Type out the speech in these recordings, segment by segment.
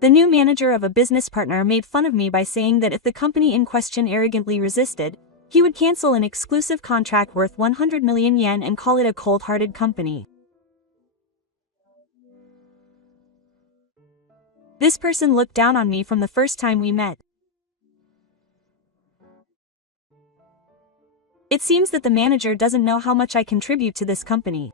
The new manager of a business partner made fun of me by saying that if the company in question arrogantly resisted, he would cancel an exclusive contract worth 100 million yen and call it a cold-hearted company. This person looked down on me from the first time we met. It seems that the manager doesn't know how much I contribute to this company.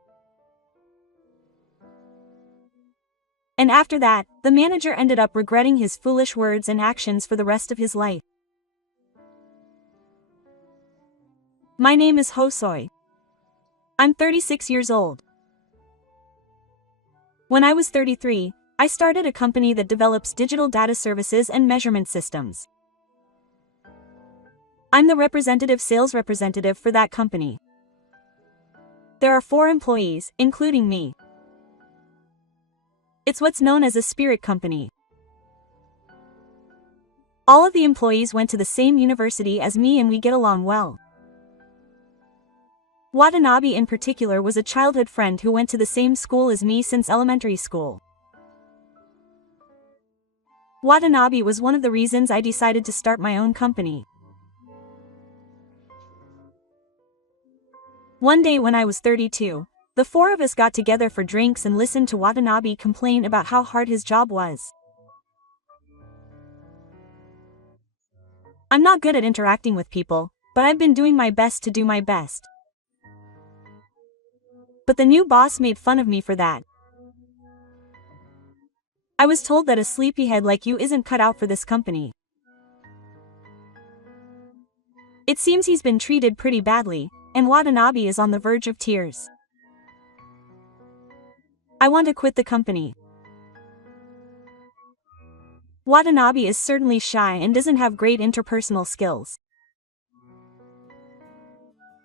And after that, the manager ended up regretting his foolish words and actions for the rest of his life. My name is Hosoi. I'm 36 years old. When I was 33, I started a company that develops digital data services and measurement systems. I'm the representative sales representative for that company. There are 4 employees, including me. It's what's known as a spirit company. All of the employees went to the same university as me and we get along well. Watanabe in particular was a childhood friend who went to the same school as me since elementary school. Watanabe was one of the reasons I decided to start my own company. One day when I was 32, the 4 of us got together for drinks and listened to Watanabe complain about how hard his job was. I'm not good at interacting with people, but I've been doing my best to do my best. But the new boss made fun of me for that. I was told that a sleepyhead like you isn't cut out for this company. It seems he's been treated pretty badly, and Watanabe is on the verge of tears. I want to quit the company. Watanabe is certainly shy and doesn't have great interpersonal skills.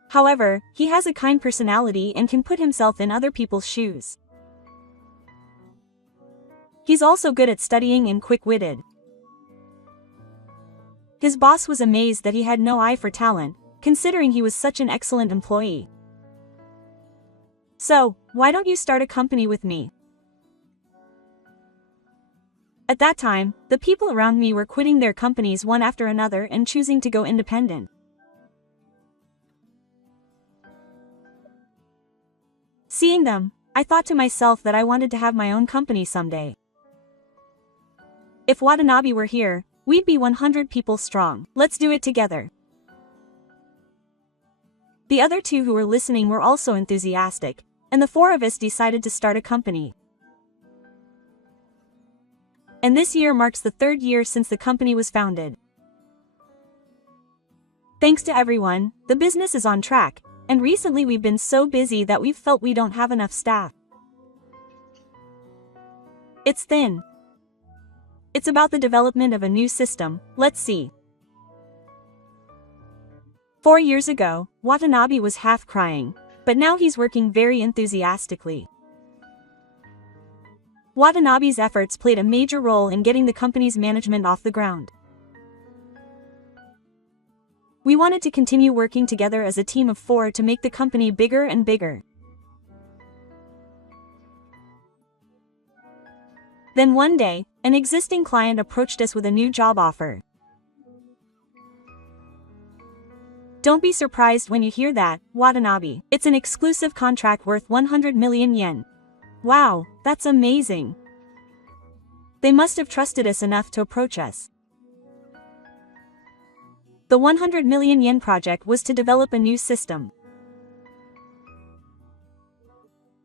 However, he has a kind personality and can put himself in other people's shoes. He's also good at studying and quick-witted. His boss was amazed that he had no eye for talent, considering he was such an excellent employee. So, why don't you start a company with me? At that time, the people around me were quitting their companies one after another and choosing to go independent. Seeing them, I thought to myself that I wanted to have my own company someday. If Watanabe were here, we'd be 100 people strong. Let's do it together. The other 2 who were listening were also enthusiastic, and the 4 of us decided to start a company. And this year marks the 3rd year since the company was founded. Thanks to everyone, the business is on track, and recently we've been so busy that we've felt we don't have enough staff. It's thin. It's about the development of a new system. Let's see. 4 years ago, Watanabe was half crying, but now he's working very enthusiastically. Watanabe's efforts played a major role in getting the company's management off the ground. We wanted to continue working together as a team of 4 to make the company bigger and bigger. Then one day, an existing client approached us with a new job offer. Don't be surprised when you hear that, Watanabe. It's an exclusive contract worth 100 million yen. Wow, that's amazing. They must have trusted us enough to approach us. The 100 million yen project was to develop a new system.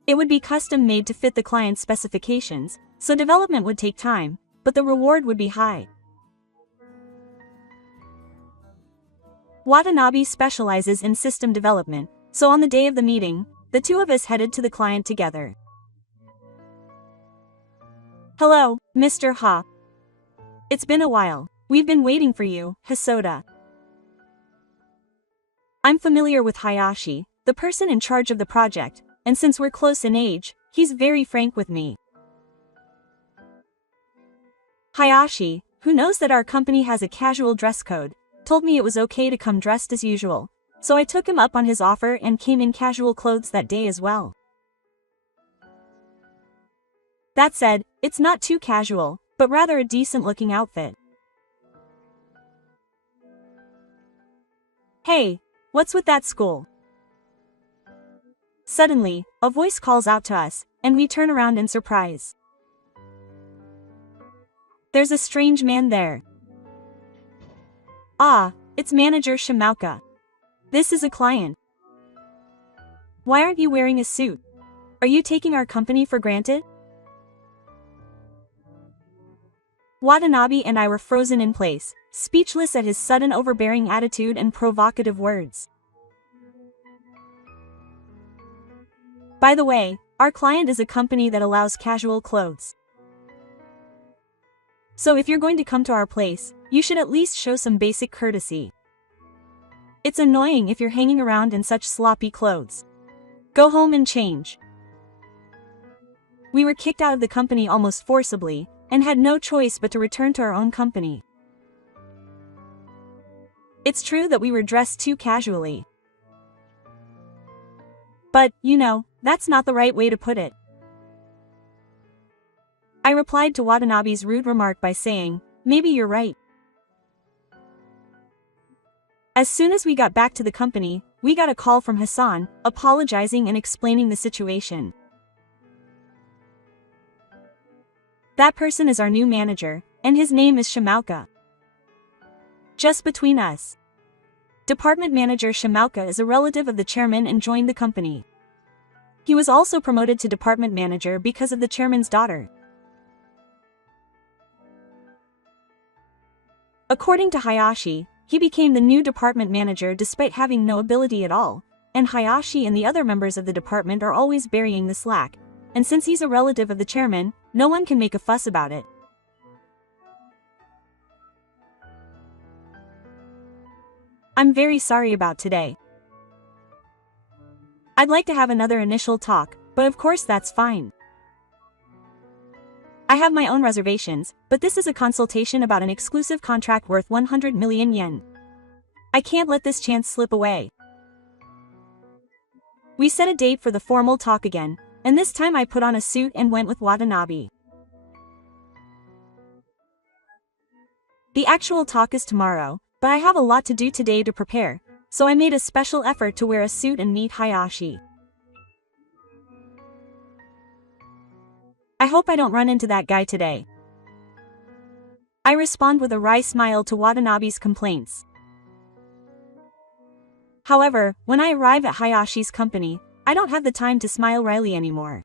It would be custom made to fit the client's specifications, so development would take time, but the reward would be high. Watanabe specializes in system development, so on the day of the meeting, the 2 of us headed to the client together. Hello, Mr. Ha. It's been a while. We've been waiting for you, Hosoda. I'm familiar with Hayashi, the person in charge of the project, and since we're close in age, he's very frank with me. Hayashi, who knows that our company has a casual dress code, told me it was okay to come dressed as usual, so I took him up on his offer and came in casual clothes that day as well. That said, it's not too casual, but rather a decent-looking outfit. Hey, what's with that school? Suddenly, a voice calls out to us, and we turn around in surprise. There's a strange man there. Ah, it's Manager Shimauka. This is a client. Why aren't you wearing a suit? Are you taking our company for granted? Watanabe and I were frozen in place, speechless at his sudden overbearing attitude and provocative words. By the way, our client is a company that allows casual clothes. So if you're going to come to our place, you should at least show some basic courtesy. It's annoying if you're hanging around in such sloppy clothes. Go home and change. We were kicked out of the company almost forcibly, and had no choice but to return to our own company. It's true that we were dressed too casually. But, you know, that's not the right way to put it. I replied to Watanabe's rude remark by saying, maybe you're right. As soon as we got back to the company, we got a call from Hassan, apologizing and explaining the situation. That person is our new manager, and his name is Shimauka. Just between us. Department Manager Shimauka is a relative of the chairman and joined the company. He was also promoted to department manager because of the chairman's daughter. According to Hayashi, he became the new department manager despite having no ability at all, and Hayashi and the other members of the department are always burying the slack, and since he's a relative of the chairman, no one can make a fuss about it. I'm very sorry about today. I'd like to have another initial talk, but of course that's fine. I have my own reservations, but this is a consultation about an exclusive contract worth 100 million yen. I can't let this chance slip away. We set a date for the formal talk again, and this time I put on a suit and went with Watanabe. The actual talk is tomorrow, but I have a lot to do today to prepare, so I made a special effort to wear a suit and meet Hayashi. I hope I don't run into that guy today. I respond with a wry smile to Watanabe's complaints. However, when I arrive at Hayashi's company, I don't have the time to smile wryly anymore.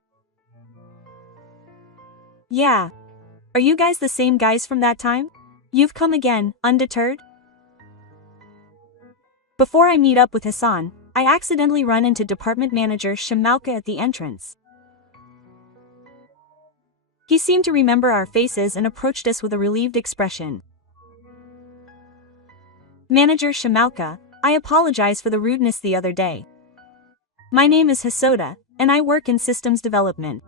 Yeah. Are you guys the same guys from that time? You've come again, undeterred? Before I meet up with Hassan, I accidentally run into department manager Shimauka at the entrance. He seemed to remember our faces and approached us with a relieved expression. Manager Shimauka, I apologize for the rudeness the other day. My name is Hisoda, and I work in systems development.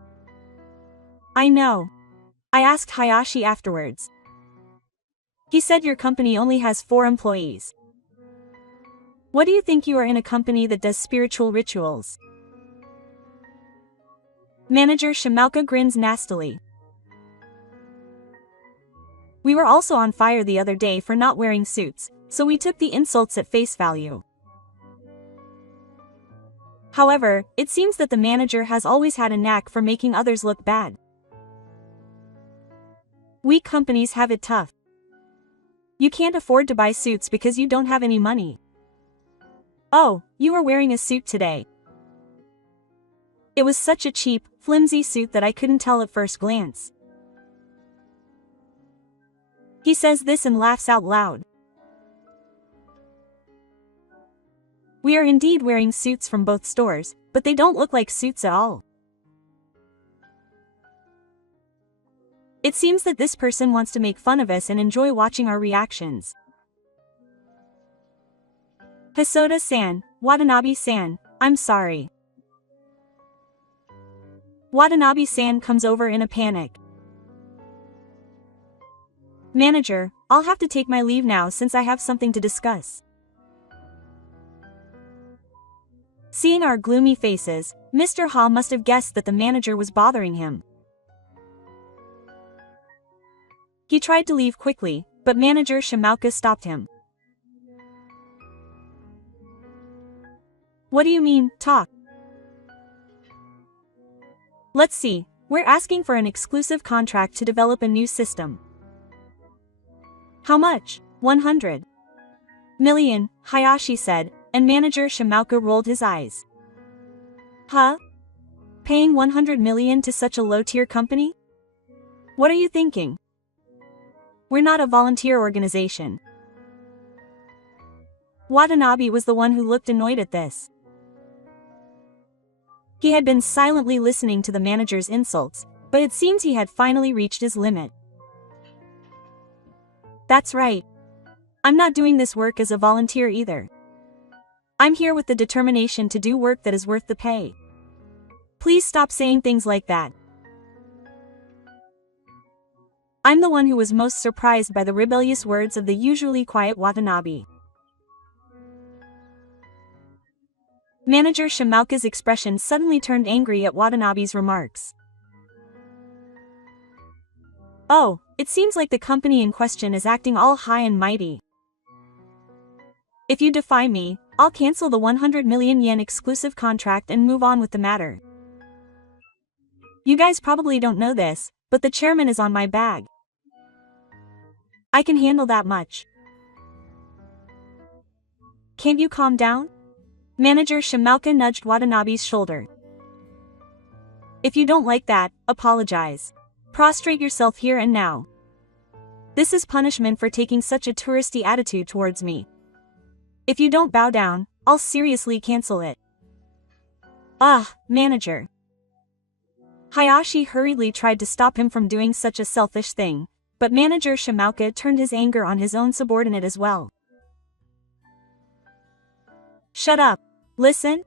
I know. I asked Hayashi afterwards. He said your company only has 4 employees. What do you think you are in a company that does spiritual rituals? Manager Shimauka grins nastily. We were also on fire the other day for not wearing suits, so we took the insults at face value. However, it seems that the manager has always had a knack for making others look bad. Weak companies have it tough. You can't afford to buy suits because you don't have any money. Oh, you were wearing a suit today. It was such a cheap, flimsy suit that I couldn't tell at first glance. He says this and laughs out loud. We are indeed wearing suits from both stores, but they don't look like suits at all. It seems that this person wants to make fun of us and enjoy watching our reactions. Hisoda-san, Watanabe-san, I'm sorry. Watanabe-san comes over in a panic. Manager, I'll have to take my leave now since I have something to discuss. Seeing our gloomy faces, Mr. Ha must have guessed that the manager was bothering him. He tried to leave quickly, but manager Shimauka stopped him. What do you mean, talk? Let's see, we're asking for an exclusive contract to develop a new system. How much? 100 million, Hayashi said, and manager Shimauka rolled his eyes. Huh? Paying 100 million to such a low-tier company? What are you thinking? We're not a volunteer organization. Watanabe was the one who looked annoyed at this. He had been silently listening to the manager's insults, but it seems he had finally reached his limit. That's right. I'm not doing this work as a volunteer either. I'm here with the determination to do work that is worth the pay. Please stop saying things like that. I'm the one who was most surprised by the rebellious words of the usually quiet Watanabe. Manager Shimauka's expression suddenly turned angry at Watanabe's remarks. Oh, it seems like the company in question is acting all high and mighty. If you defy me, I'll cancel the 100 million yen exclusive contract and move on with the matter. You guys probably don't know this, but the chairman is on my bag. I can handle that much. Can't you calm down? Manager Shimauka nudged Watanabe's shoulder. If you don't like that, apologize. Prostrate yourself here and now. This is punishment for taking such a touristy attitude towards me. If you don't bow down, I'll seriously cancel it. Manager. Hayashi hurriedly tried to stop him from doing such a selfish thing, but manager Shimauka turned his anger on his own subordinate as well. Shut up. Listen.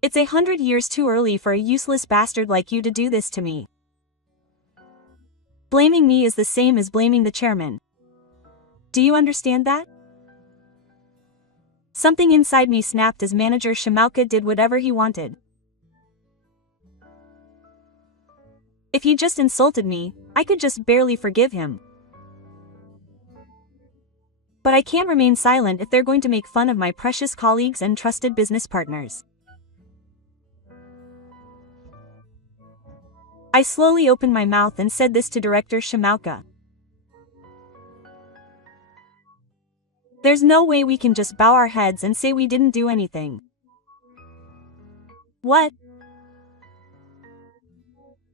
It's 100 years too early for a useless bastard like you to do this to me. Blaming me is the same as blaming the chairman. Do you understand that? Something inside me snapped as manager Shimauka did whatever he wanted. If he just insulted me, I could just barely forgive him. But I can't remain silent if they're going to make fun of my precious colleagues and trusted business partners. I slowly opened my mouth and said this to Director Shimauka. There's no way we can just bow our heads and say we didn't do anything. What?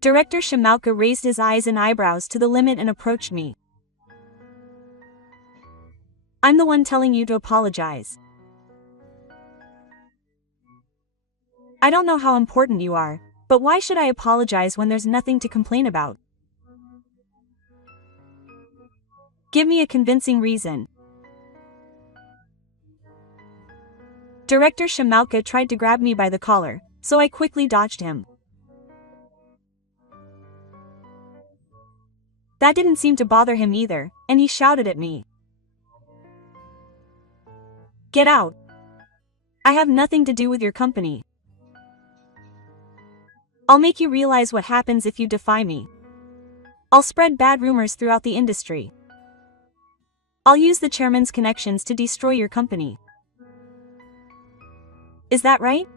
Director Shimauka raised his eyes and eyebrows to the limit and approached me. I'm the one telling you to apologize. I don't know how important you are, but why should I apologize when there's nothing to complain about? Give me a convincing reason. Director Shimauka tried to grab me by the collar, so I quickly dodged him. That didn't seem to bother him either, and he shouted at me. Get out. I have nothing to do with your company. I'll make you realize what happens if you defy me. I'll spread bad rumors throughout the industry. I'll use the chairman's connections to destroy your company. Is that right?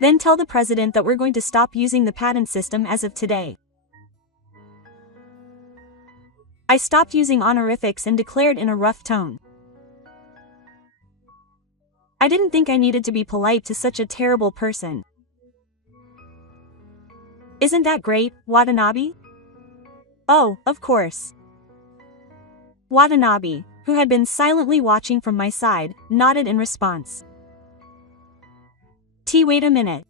Then tell the president that we're going to stop using the patent system as of today. I stopped using honorifics and declared in a rough tone. I didn't think I needed to be polite to such a terrible person. Isn't that great, Watanabe? Oh, of course. Watanabe, who had been silently watching from my side, nodded in response. Wait a minute.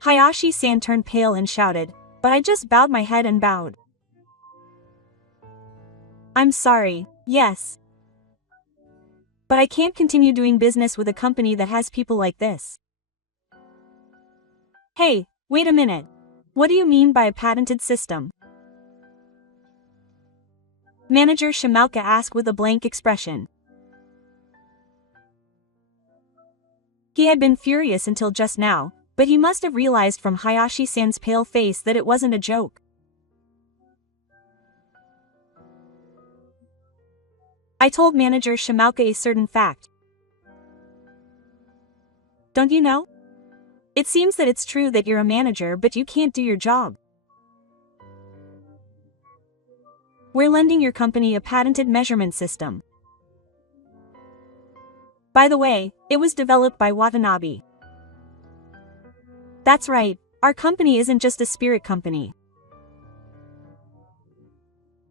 Hayashi-san turned pale and shouted, but I just bowed my head and bowed. I'm sorry, yes. But I can't continue doing business with a company that has people like this. Hey, wait a minute. What do you mean by a patented system? Manager Shimauka asked with a blank expression. He had been furious until just now, but he must have realized from Hayashi-san's pale face that it wasn't a joke. I told manager Shimaoka a certain fact. Don't you know? It seems that it's true that you're a manager but you can't do your job. We're lending your company a patented measurement system. By the way, it was developed by Watanabe. That's right, our company isn't just a spirit company.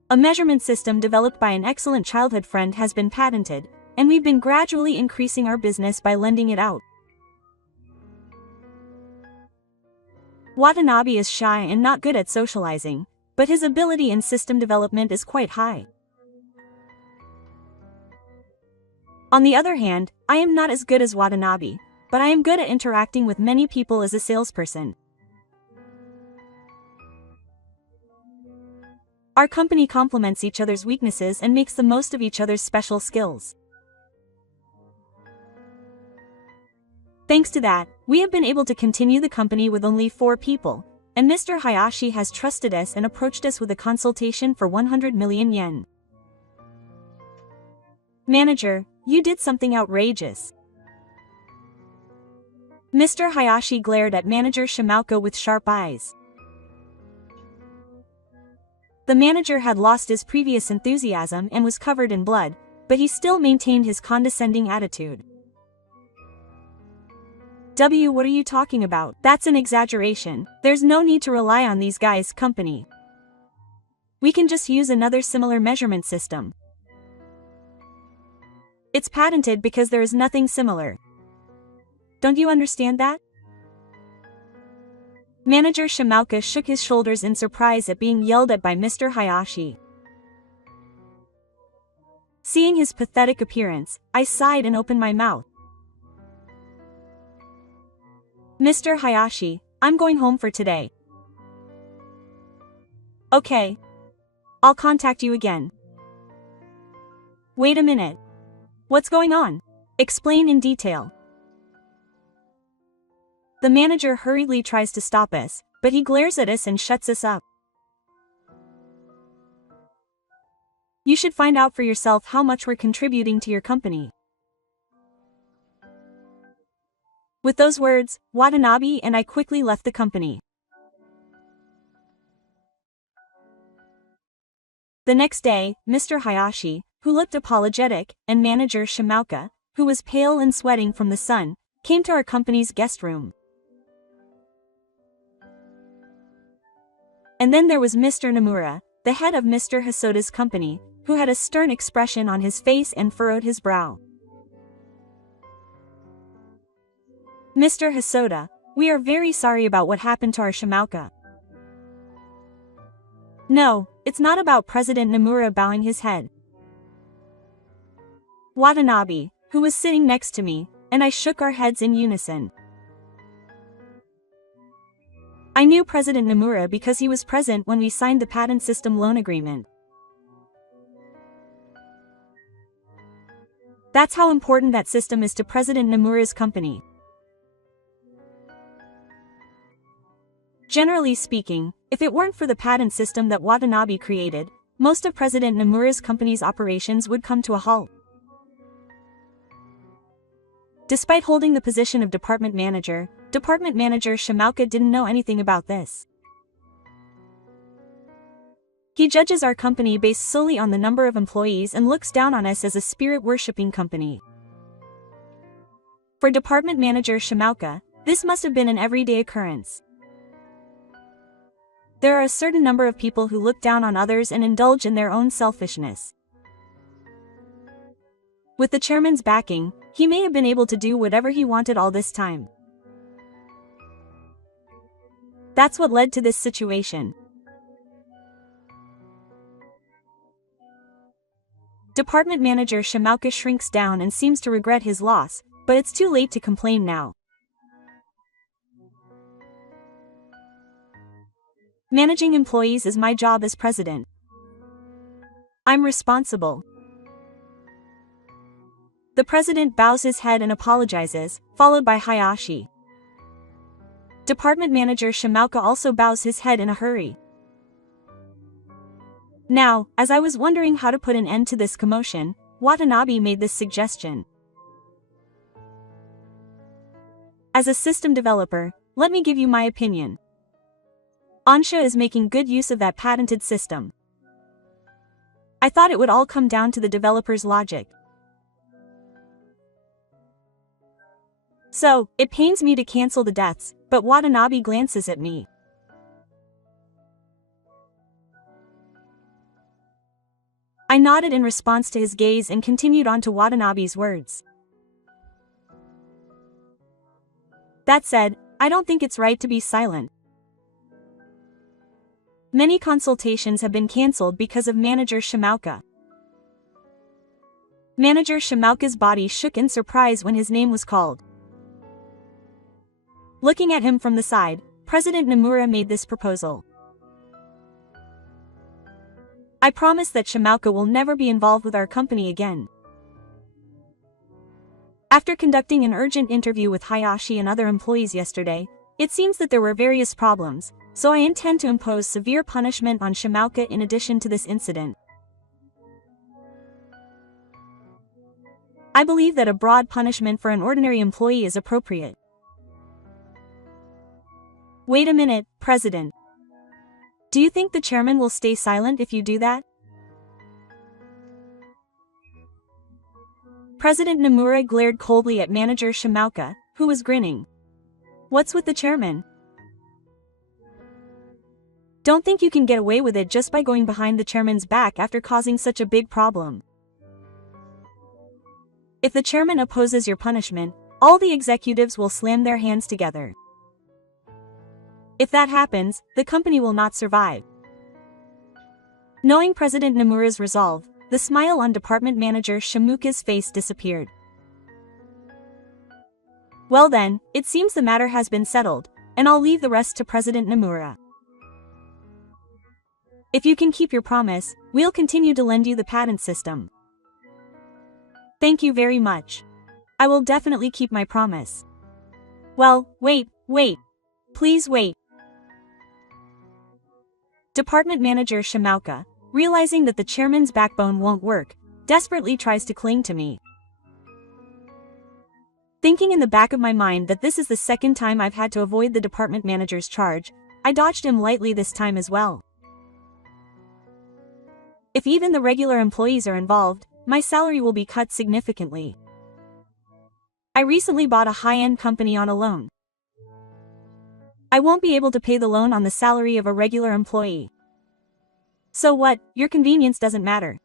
A measurement system developed by an excellent childhood friend has been patented, and we've been gradually increasing our business by lending it out. Watanabe is shy and not good at socializing, but his ability in system development is quite high. On the other hand, I am not as good as Watanabe, but I am good at interacting with many people as a salesperson. Our company complements each other's weaknesses and makes the most of each other's special skills. Thanks to that, we have been able to continue the company with only 4 people, and Mr. Hayashi has trusted us and approached us with a consultation for 100 million yen. Manager, you did something outrageous. Mr. Hayashi glared at manager Shimaoka with sharp eyes. The manager had lost his previous enthusiasm and was covered in blood, but he still maintained his condescending attitude. What are you talking about? That's an exaggeration. There's no need to rely on these guys' company. We can just use another similar measurement system. It's patented because there is nothing similar. Don't you understand that? Manager Shimaoka shook his shoulders in surprise at being yelled at by Mr. Hayashi. Seeing his pathetic appearance, I sighed and opened my mouth. Mr. Hayashi, I'm going home for today. Okay. I'll contact you again. Wait a minute. What's going on? Explain in detail. The manager hurriedly tries to stop us, but he glares at us and shuts us up. You should find out for yourself how much we're contributing to your company. With those words, Watanabe and I quickly left the company. The next day, Mr. Hayashi, who looked apologetic, and manager Shimaoka, who was pale and sweating from the sun, came to our company's guest room. And then there was Mr. Nomura, the head of Mr. Hosoda's company, who had a stern expression on his face and furrowed his brow. Mr. Hosoda, we are very sorry about what happened to our Shimaoka. No, it's not about President Nomura bowing his head. Watanabe, who was sitting next to me, and I shook our heads in unison. I knew President Nomura because he was present when we signed the patent system loan agreement. That's how important that system is to President Nomura's company. Generally speaking, if it weren't for the patent system that Watanabe created, most of President Nomura's company's operations would come to a halt. Despite holding the position of department manager Shimaoka didn't know anything about this. He judges our company based solely on the number of employees and looks down on us as a spirit-worshipping company. For department manager Shimaoka, this must have been an everyday occurrence. There are a certain number of people who look down on others and indulge in their own selfishness. With the chairman's backing, he may have been able to do whatever he wanted all this time. That's what led to this situation. Department manager Shimaoka shrinks down and seems to regret his loss, but it's too late to complain now. Managing employees is my job as president. I'm responsible. The president bows his head and apologizes, followed by Hayashi. Department Manager Shimauka also bows his head in a hurry. Now, as I was wondering how to put an end to this commotion, Watanabe made this suggestion. As a system developer, let me give you my opinion. Ansha is making good use of that patented system. I thought it would all come down to the developer's logic. So, it pains me to cancel the deaths, but Watanabe glances at me. I nodded in response to his gaze and continued on to Watanabe's words. That said, I don't think it's right to be silent. Many consultations have been cancelled because of Manager Shimauka. Manager Shimauka's body shook in surprise when his name was called. Looking at him from the side, President Nomura made this proposal. I promise that Shimauka will never be involved with our company again. After conducting an urgent interview with Hayashi and other employees yesterday, it seems that there were various problems, so I intend to impose severe punishment on Shimauka in addition to this incident. I believe that a broad punishment for an ordinary employee is appropriate. Wait a minute, President. Do you think the chairman will stay silent if you do that? President Nomura glared coldly at Manager Shimauka, who was grinning. What's with the chairman? Don't think you can get away with it just by going behind the chairman's back after causing such a big problem. If the chairman opposes your punishment, all the executives will slam their hands together. If that happens, the company will not survive. Knowing President Nomura's resolve, the smile on Department Manager Shimauka's face disappeared. Well then, it seems the matter has been settled, and I'll leave the rest to President Nomura. If you can keep your promise, we'll continue to lend you the patent system. Thank you very much. I will definitely keep my promise. Well, wait. Please wait. Department Manager Shimauka, realizing that the chairman's backbone won't work, desperately tries to cling to me. Thinking in the back of my mind that this is the second time I've had to avoid the department manager's charge, I dodged him lightly this time as well. If even the regular employees are involved, my salary will be cut significantly. I recently bought a high-end company on a loan. I won't be able to pay the loan on the salary of a regular employee. So what, your convenience doesn't matter.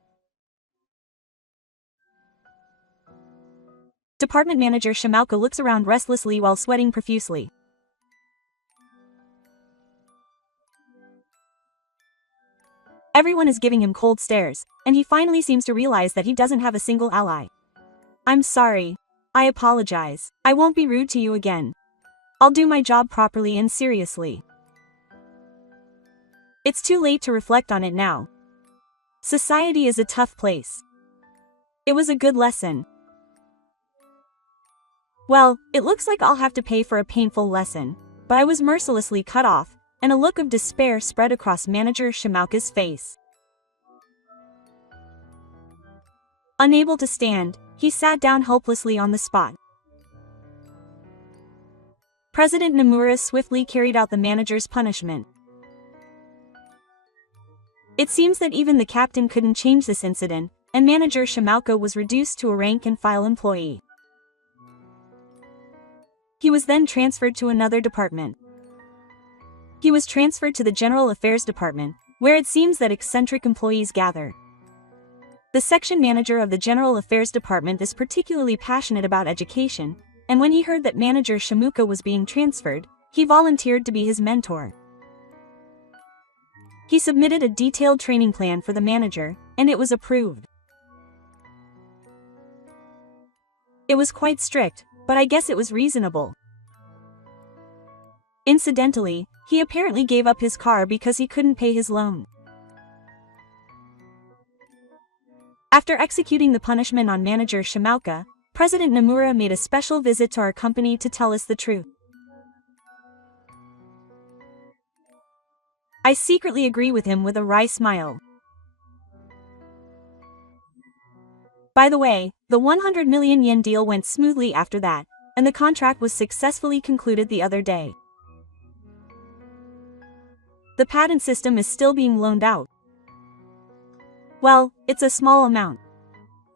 Department Manager Shimauka looks around restlessly while sweating profusely. Everyone is giving him cold stares, and he finally seems to realize that he doesn't have a single ally. I'm sorry. I apologize. I won't be rude to you again. I'll do my job properly and seriously. It's too late to reflect on it now. Society is a tough place. It was a good lesson. Well, it looks like I'll have to pay for a painful lesson, but I was mercilessly cut off, and a look of despair spread across Manager Shimauka's face. Unable to stand, he sat down helplessly on the spot. President Nomura swiftly carried out the manager's punishment. It seems that even the captain couldn't change this incident, and Manager Shimauka was reduced to a rank-and-file employee. He was then transferred to another department. He was transferred to the General Affairs Department, where it seems that eccentric employees gather. The section manager of the General Affairs Department is particularly passionate about education, and when he heard that Manager Shimauka was being transferred, he volunteered to be his mentor. He submitted a detailed training plan for the manager, and it was approved. It was quite strict, but I guess it was reasonable. Incidentally, he apparently gave up his car because he couldn't pay his loan. After executing the punishment on Manager Shimauka, President Nomura made a special visit to our company to tell us the truth. I secretly agree with him with a wry smile. By the way, the 100 million yen deal went smoothly after that, and the contract was successfully concluded the other day. The patent system is still being loaned out. Well, it's a small amount.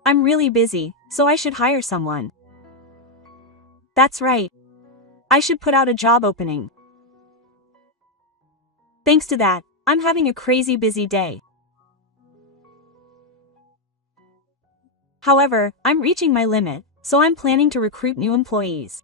I'm really busy, so I should hire someone. That's right. I should put out a job opening. Thanks to that, I'm having a crazy busy day. However, I'm reaching my limit, so I'm planning to recruit new employees.